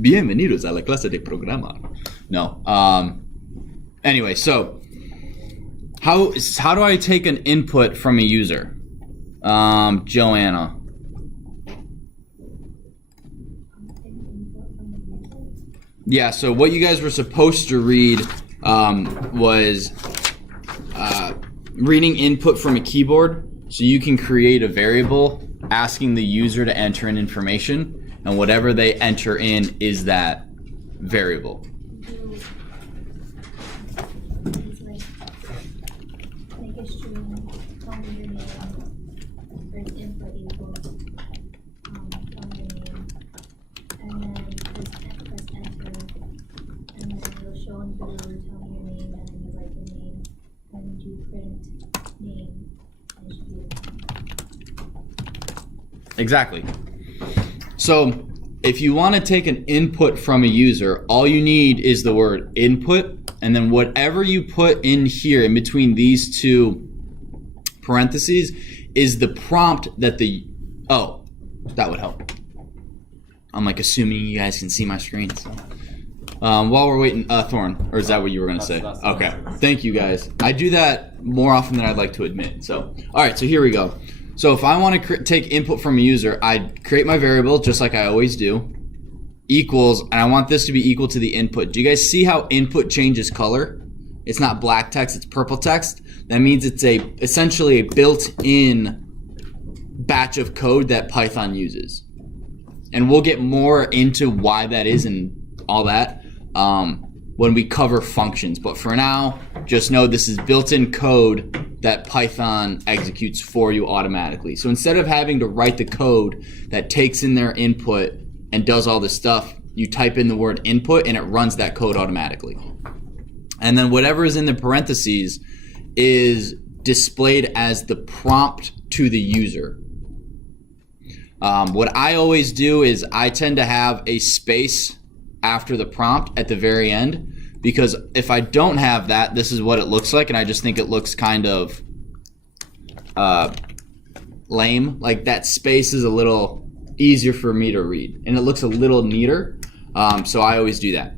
Bienvenidos a la clase de programar. No. Anyway, so how do I take an input from a user? Joanna. Yeah, so what you guys were supposed to read was reading input from a keyboard, so you can create a variable asking the user to enter in information, and whatever they enter in is that variable. Exactly. So if you want to take an input from a user, all you need is the word input, and then whatever you put in here in between these two parentheses is the prompt that that would help. I'm like assuming you guys can see my screen. So. While we're waiting, Thorn, or is that what you were going to say? Okay. Thank you guys. I do that more often than I'd like to admit. So, all right, so here we go. So if I want to take input from a user, I create my variable just like I always do, equals, and I want this to be equal to the input. Do you guys see how input changes color? It's not black text, it's purple text. That means it's essentially a built-in batch of code that Python uses. And we'll get more into why that is and all that when we cover functions. But for now, just know this is built-in code that Python executes for you automatically. So instead of having to write the code that takes in their input and does all this stuff, you type in the word input and it runs that code automatically. And then whatever is in the parentheses is displayed as the prompt to the user. What I always do is I tend to have a space after the prompt at the very end, because if I don't have that, this is what it looks like, and I just think it looks kind of lame. Like that space is a little easier for me to read, and it looks a little neater, so I always do that.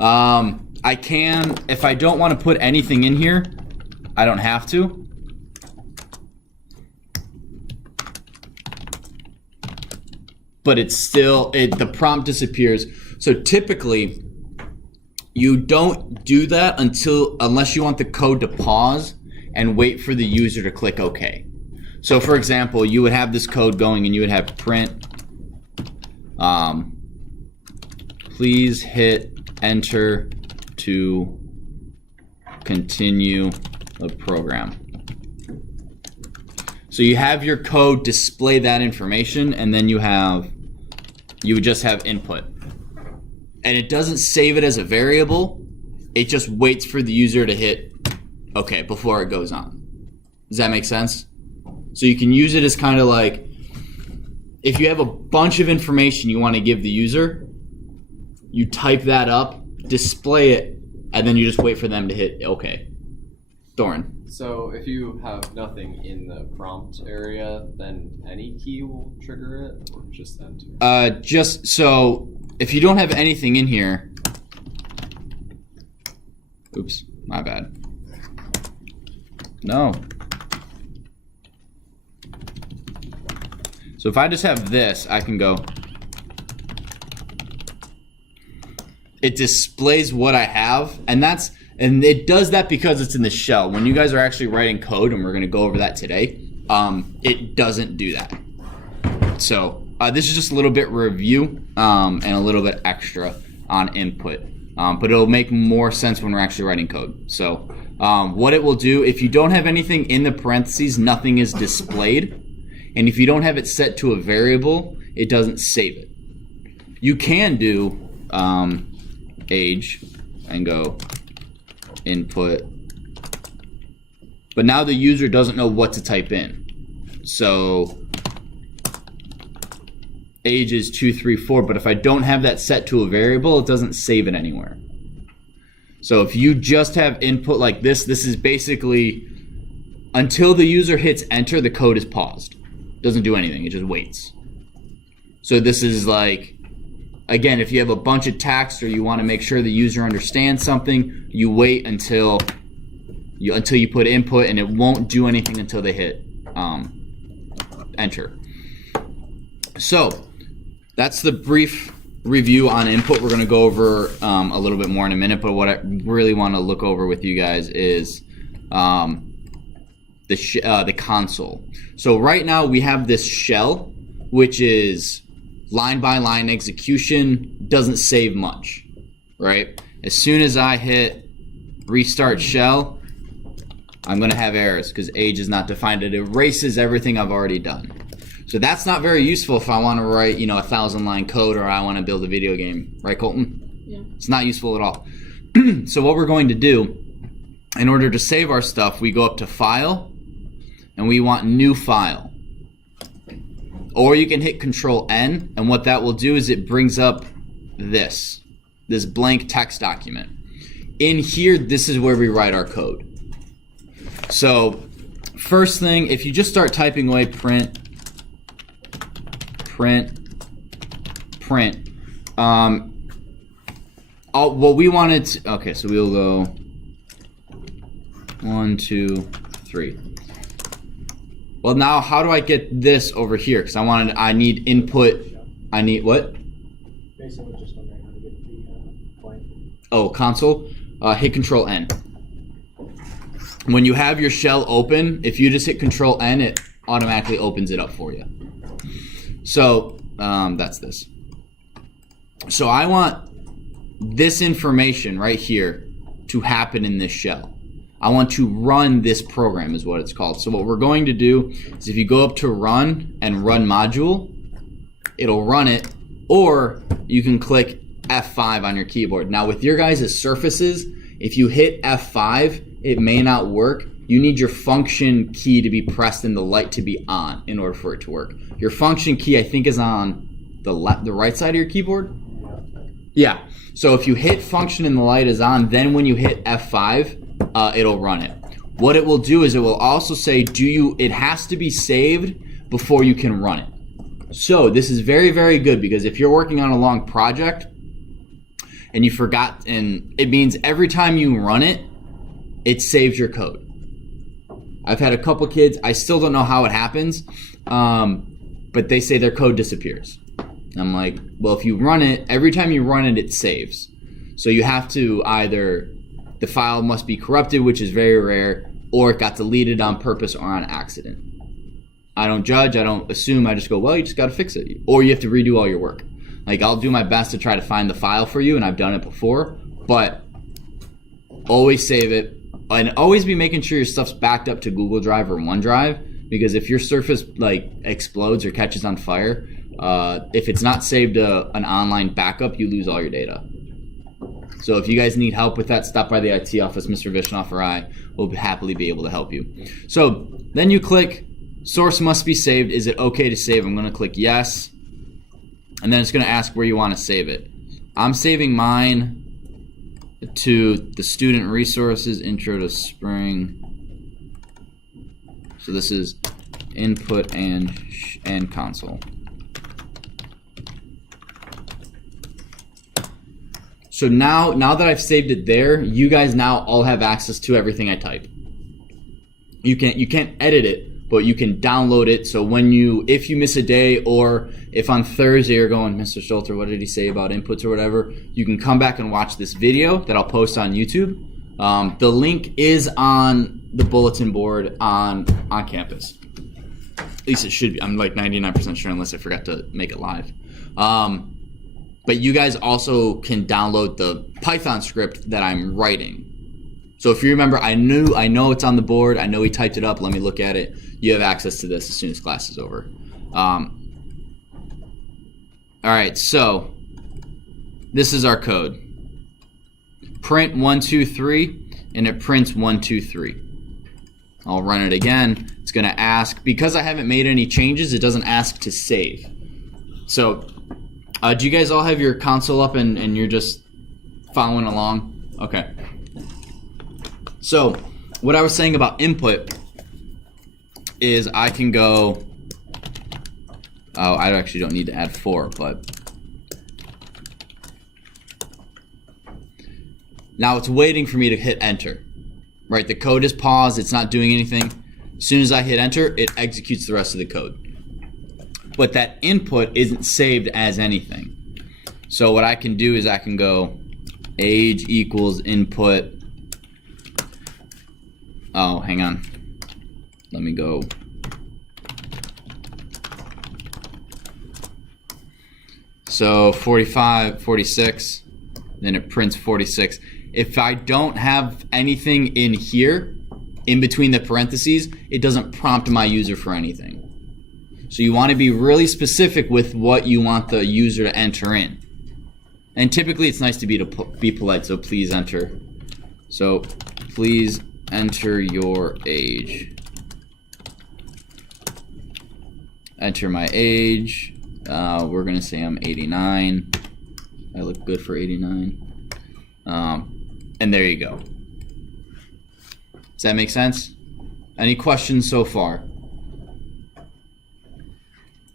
I can, if I don't want to put anything in here, I don't have to. But it's still, the prompt disappears. So typically, you don't do that unless you want the code to pause and wait for the user to click OK. So for example, you would have this code going and you would have print, please hit enter to continue the program. So you have your code display that information, and then you would just have input. And it doesn't save it as a variable. It just waits for the user to hit OK before it goes on. Does that make sense? So you can use it as kind of like, if you have a bunch of information you want to give the user, you type that up, display it, and then you just wait for them to hit OK. Thorin. So if you have nothing in the prompt area, then any key will trigger it, or just enter? Just so if you don't have anything in here, oops, my bad. No. So if I just have this, I can go. It displays what I have, and it does that because it's in the shell. When you guys are actually writing code, and we're going to go over that today, it doesn't do that. So this is just a little bit review and a little bit extra on input. But it'll make more sense when we're actually writing code. So what it will do, if you don't have anything in the parentheses, nothing is displayed. And if you don't have it set to a variable, it doesn't save it. You can do age and go input, but now the user doesn't know what to type in. So age is 234, but if I don't have that set to a variable, it doesn't save it anywhere. So if you just have input like this, this is basically until the user hits enter, the code is paused. It doesn't do anything, it just waits. So this is like Again, if you have a bunch of text or you want to make sure the user understands something, you wait until you put input, and it won't do anything until they hit enter. So that's the brief review on input. We're going to go over a little bit more in a minute, but what I really want to look over with you guys is the console. So right now we have this shell, which is line by line execution, doesn't save much, right? As soon as I hit restart shell, I'm going to have errors because age is not defined. It erases everything I've already done. So that's not very useful if I want to write, 1,000-line code, or I want to build a video game, right, Colton? Yeah. It's not useful at all. So what we're going to do, in order to save our stuff, we go up to File, and we want New File. Or you can hit Control-N, and what that will do is it brings up this blank text document. In here, this is where we write our code. So first thing, if you just start typing away print, what we wanted to, okay, so we'll go 1, 2, 3. Well, now how do I get this over here? Because I need input. I need what? Basically, just wondering how to get the blank. Oh, console. Hit Control-N. When you have your shell open, if you just hit Control-N, it automatically opens it up for you. So that's this. So I want this information right here to happen in this shell. I want to run this program is what it's called. So what we're going to do is if you go up to run and run module, it'll run it, or you can click F5 on your keyboard. Now with your guys' surfaces, if you hit F5, it may not work. You need your function key to be pressed and the light to be on in order for it to work. Your function key, I think, is on the right side of your keyboard. Yeah. So if you hit function and the light is on, then when you hit F5, it'll run it. What it will do is it will also say, it has to be saved before you can run it. So this is very, very good because if you're working on a long project and you forgot, and it means every time you run it, it saves your code. I've had a couple kids, I still don't know how it happens, but they say their code disappears. I'm like, well, if you run it, every time you run it, it saves. So you have to either, the file must be corrupted, which is very rare, or it got deleted on purpose or on accident. I don't judge, I don't assume, I just go, well, you just got to fix it. Or you have to redo all your work. Like, I'll do my best to try to find the file for you, and I've done it before, but always save it. And always be making sure your stuff's backed up to Google Drive or OneDrive, because if your Surface explodes or catches on fire, if it's not saved to an online backup, you lose all your data. So if you guys need help with that, stop by the IT office. Mr. Vishnoff or I will happily be able to help you. So then you click source must be saved. Is it okay to save? I'm going to click yes. And then it's going to ask where you want to save it. I'm saving mine to the student resources intro to Spring. So this is input and console. So now that I've saved it there, you guys now all have access to everything I type. You can't edit it, but you can download it. So if you miss a day, or if on Thursday you're going, Mr. Schulter, what did he say about inputs or whatever, you can come back and watch this video that I'll post on YouTube. The link is on the bulletin board on campus. At least it should be. I'm like 99% sure, unless I forgot to make it live. But you guys also can download the Python script that I'm writing. So if you remember, I know it's on the board. I know he typed it up. Let me look at it. You have access to this as soon as class is over. All right, so this is our code. Print 1, 2, 3, and it prints 1, 2, 3. I'll run it again. It's going to ask, because I haven't made any changes, it doesn't ask to save. So do you guys all have your console up and you're just following along? Okay. So what I was saying about input is I can go, I actually don't need to add 4, but Now it's waiting for me to hit enter. Right, the code is paused, it's not doing anything. As soon as I hit enter, it executes the rest of the code. But that input isn't saved as anything. So what I can do is I can go age equals input. Oh, hang on. Let me go. So 45, 46, then it prints 46. If I don't have anything in here, in between the parentheses, it doesn't prompt my user for anything. So you want to be really specific with what you want the user to enter in. And typically it's nice to be polite, so please enter. So please enter your age. Enter my age. We're gonna say I'm 89. I look good for 89. And there you go. Does that make sense? Any questions so far?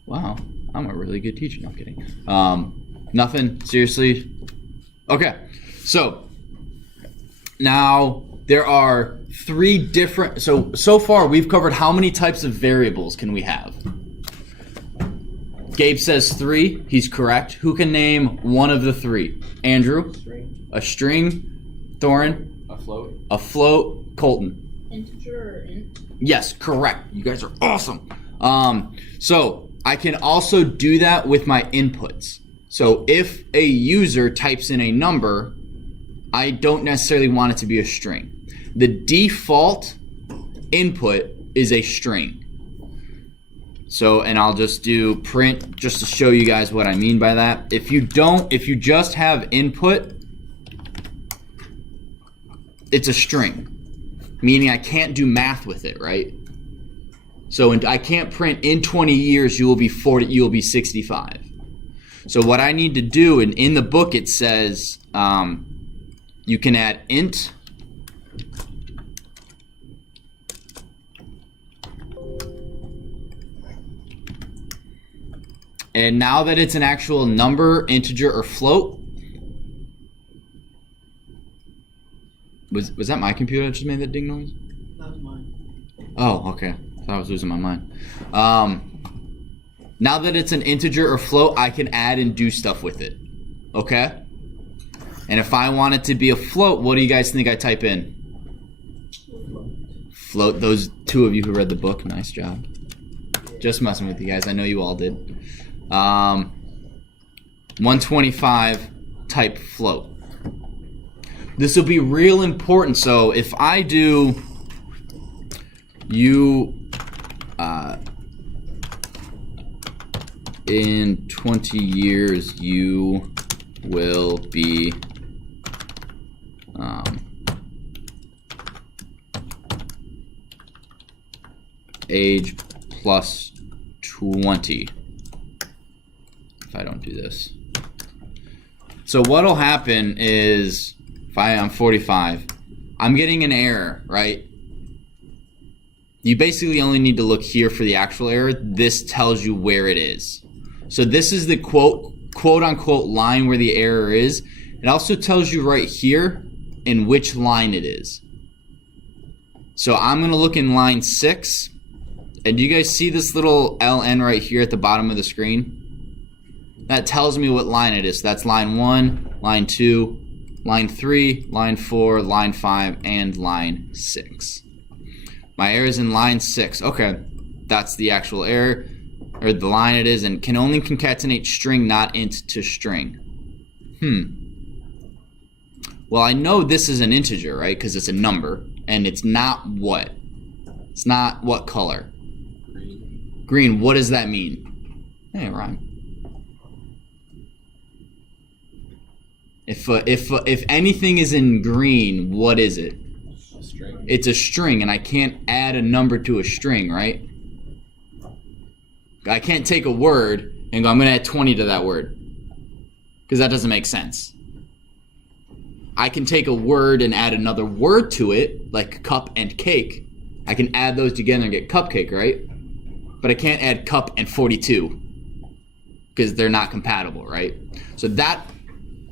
Wow, I'm a really good teacher. No, I'm kidding. Nothing? Seriously? Okay, so now there are 3 different, so far we've covered how many types of variables can we have? Gabe says 3, he's correct. Who can name one of the 3? Andrew? String. A string. Thorin? A float. A float. Colton? Integer or int? Yes, correct. You guys are awesome. So I can also do that with my inputs. So if a user types in a number, I don't necessarily want it to be a string. The default input is a string. So, and I'll just do print just to show you guys what I mean by that. If you just have input, it's a string, meaning I can't do math with it, right? So I can't print in 20 years you will be 40, you will be 65. So what I need to do, and in the book it says you can add int and now that it's an actual number, integer, or float. Was that my computer that just made that ding noise? That was mine. Oh, okay. I thought I was losing my mind. Now that it's an integer or float, I can add and do stuff with it. Okay? And if I want it to be a float, what do you guys think I type in? Float. Those 2 of you who read the book, nice job. Just messing with you guys. I know you all did. 125 type float. This will be real important. So if I do in 20 years you will be age plus 20. If I don't do this. So what'll happen is if I'm 45, I'm getting an error, right? You basically only need to look here for the actual error. This tells you where it is. So this is the quote unquote line where the error is. It also tells you right here in which line it is. So I'm gonna look in line 6. And do you guys see this little LN right here at the bottom of the screen? That tells me what line it is. So that's line 1, line 2, line 3, line 4, line 5, and line 6. My error is in line 6. Okay, that's the actual error, or the line it is, and can only concatenate string, not int to string. Well, I know this is an integer, right? Because it's a number, and it's not what? It's not what color? Green. Green. What does that mean? Hey, rhyme. If anything is in green, what is it? A string. It's a string, and I can't add a number to a string, right? I can't take a word and go, I'm going to add 20 to that word. Because that doesn't make sense. I can take a word and add another word to it, like cup and cake. I can add those together and get cupcake, right? But I can't add cup and 42. Because they're not compatible, right? So that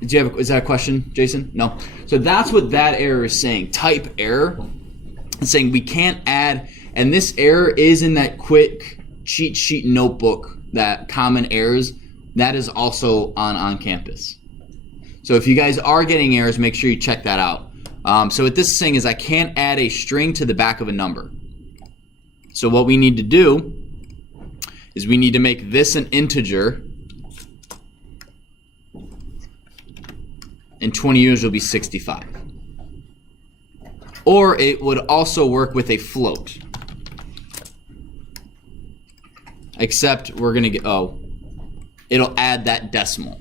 Is that a question, Jason? No. So that's what that error is saying. Type error. It's saying we can't add, and this error is in that quick cheat sheet notebook, that common errors. That is also on campus. So if you guys are getting errors, make sure you check that out. So what this is saying is I can't add a string to the back of a number. So what we need to do is we need to make this an integer, and 20 years will be 65. Or it would also work with a float. Except we're going to get, it'll add that decimal.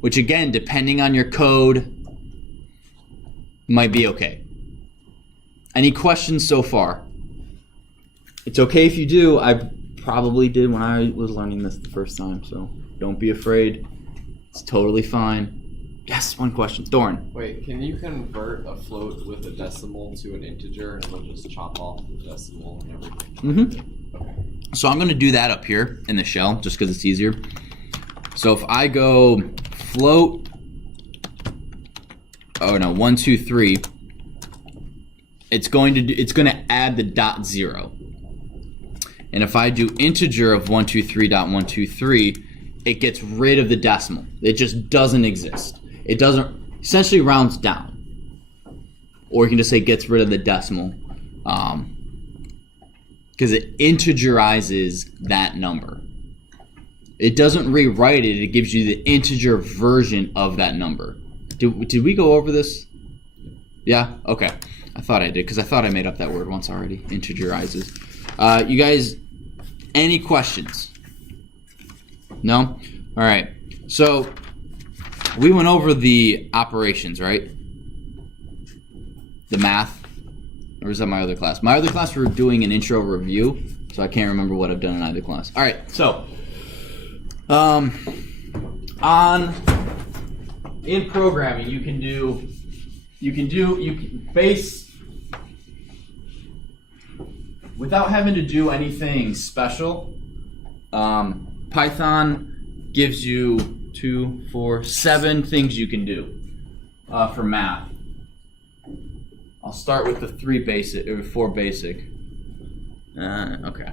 Which again, depending on your code, might be okay. Any questions so far? It's okay if you do. I probably did when I was learning this the first time, so don't be afraid. It's totally fine. Yes, one question. Thorn. Wait, can you convert a float with a decimal to an integer and then just chop off the decimal and everything? Mm-hmm. Okay. So I'm going to do that up here in the shell just because it's easier. So if I go float, 1, 2, 3, it's going to add the dot 0. And if I do integer of 123.123, it gets rid of the decimal. It just doesn't exist. It doesn't, essentially rounds down. Or you can just say gets rid of the decimal, because it integerizes that number. It doesn't rewrite it, it gives you the integer version of that number. Did we go over this? Yeah? Okay. I thought I did, because I thought I made up that word once already. Integerizes. You guys, any questions? No? Alright. So, we went over the operations, right? The math. Or is that my other class? My other class we were doing an intro review, so I can't remember what I've done in either class. Alright, so in programming you can base without having to do anything special. Python gives you 7 things you can do for math. I'll start with the 4 basic. Okay.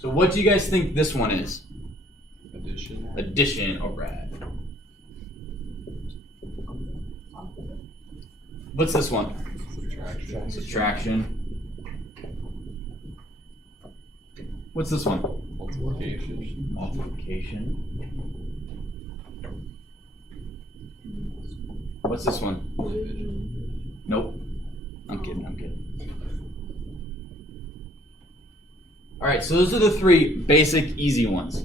So what do you guys think this one is? Addition. Addition, or rad. What's this one? Subtraction. Subtraction. What's this one? Multiplication. Multiplication. What's this one? Division. Nope. I'm kidding. Alright, so those are the 3 basic, easy ones.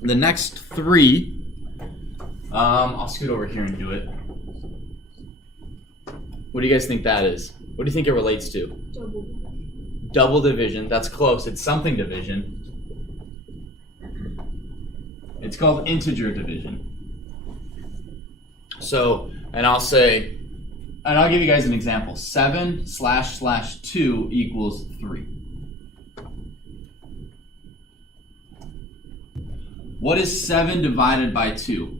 The next 3, I'll scoot over here and do it. What do you guys think that is? What do you think it relates to? Double. Double division. That's close. It's something division. It's called integer division. So, and I'll give you guys an example. 7//2 equals 3. What is 7 divided by 2?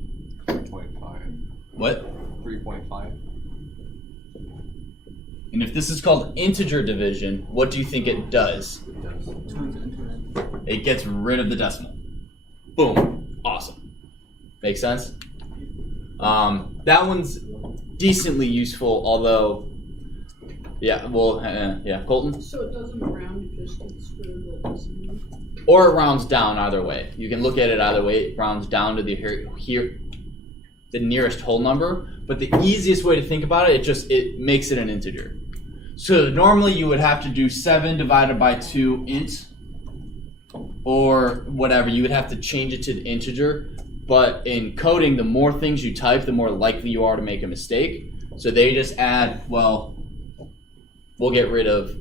3.5. What? 3.5. And if this is called integer division, what do you think it does? It gets rid of the decimal. Boom. Awesome. Make sense? That one's decently useful, although, yeah, Colton? So it doesn't round, it just gets rid of the decimal. Or it rounds down either way. You can look at it either way. It rounds down to the nearest whole number. But the easiest way to think about it, it makes it an integer. So normally you would have to do 7 divided by 2 int, or whatever. You would have to change it to the integer. But in coding, the more things you type, the more likely you are to make a mistake. So they just add, well, we'll get rid of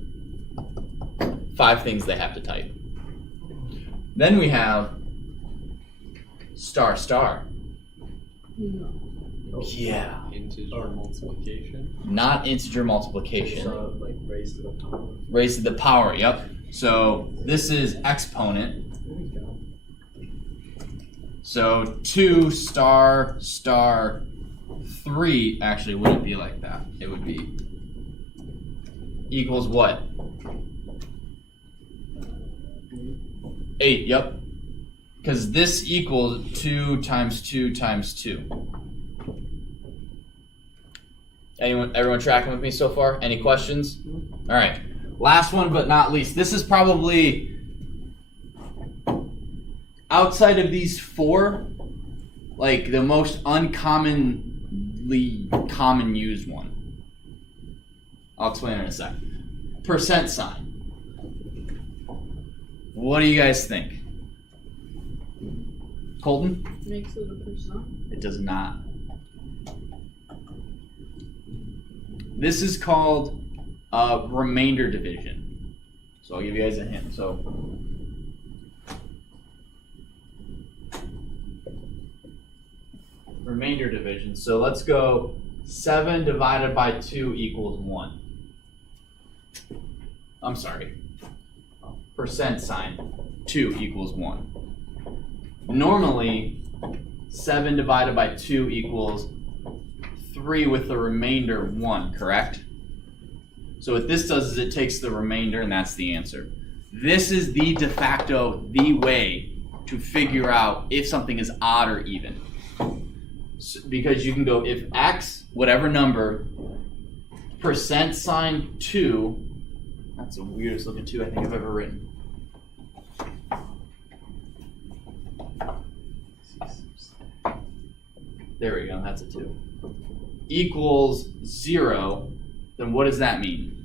5 things they have to type. Then we have star. No. Yeah. Integer multiplication. Not integer multiplication. So, like, raised to the power. Raised to the power, yep. So this is exponent. There we go. So 2 star star 3 actually wouldn't be like that. It would be equals what? 8, yep. Because this equals 2 times 2 times 2. Everyone tracking with me so far? Any questions? All right. Last one but not least. This is probably, outside of these 4, like the most uncommonly common used one. I'll explain in a sec. Percent sign. What do you guys think? Colton? Makes it a percent. It does not. This is called remainder division. So I'll give you guys a hint. So remainder division. So let's go 7 divided by 2 equals 1. I'm sorry. Percent sign 2 equals 1. Normally, 7 divided by 2 equals 3 with the remainder 1, correct? So what this does is it takes the remainder, and that's the answer. This is the de facto, the way to figure out if something is odd or even. So, because you can go if x, whatever number, percent sign 2, that's the weirdest looking 2 I think I've ever written. There we go, that's a 2. Equals 0, then what does that mean?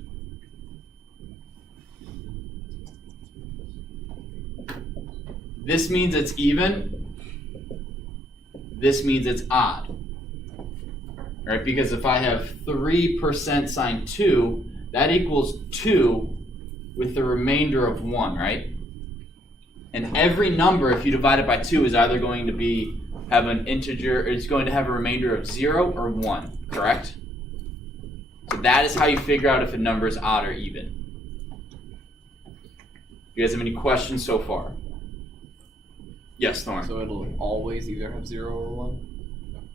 This means it's even. This means it's odd. All right, because if I have 3% sign 2, that equals 2 with the remainder of 1, right? And every number, if you divide it by 2, is either going to have an integer, or it's going to have a remainder of 0 or 1, correct? So that is how you figure out if a number is odd or even. You guys have any questions so far? Yes, Thorn. So it'll always either have 0 or 1?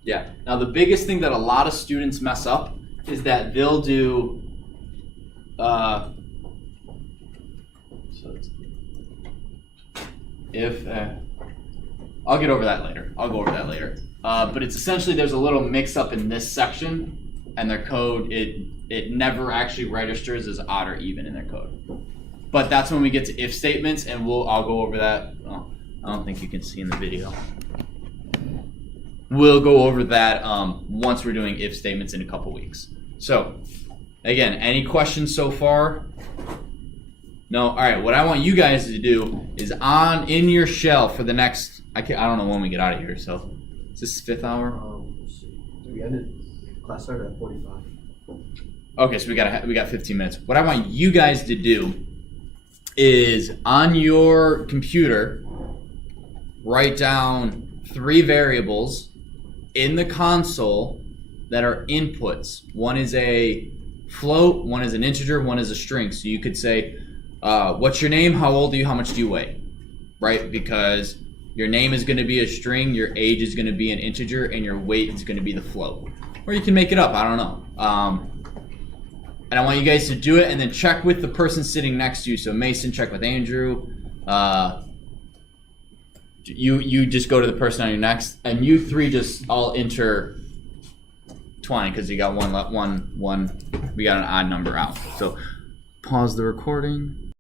Yeah. Now the biggest thing that a lot of students mess up is that they'll do I'll get over that later. I'll go over that later. But it's essentially there's a little mix up in this section, and their code it never actually registers as odd or even in their code. But that's when we get to if statements, and I'll go over that. Oh, I don't think you can see in the video. We'll go over that once we're doing if statements in a couple weeks. So, again, any questions so far? No? All right, what I want you guys to do is in your shell for the next, I don't know when we get out of here, so is this 5th hour? Let's see. We ended, class started at 45. Okay, so we got 15 minutes. What I want you guys to do is on your computer, write down 3 variables in the console that are inputs. One is a float, one is an integer, one is a string. So you could say, what's your name, how old are you, how much do you weigh? Right? Because your name is going to be a string, your age is going to be an integer, and your weight is going to be the float. Or you can make it up, I don't know. And I want you guys to do it and then check with the person sitting next to you. So Mason, check with Andrew. You just go to the person on your next, and you 3 just all enter 20 because you got one. We got an odd number out. So pause the recording.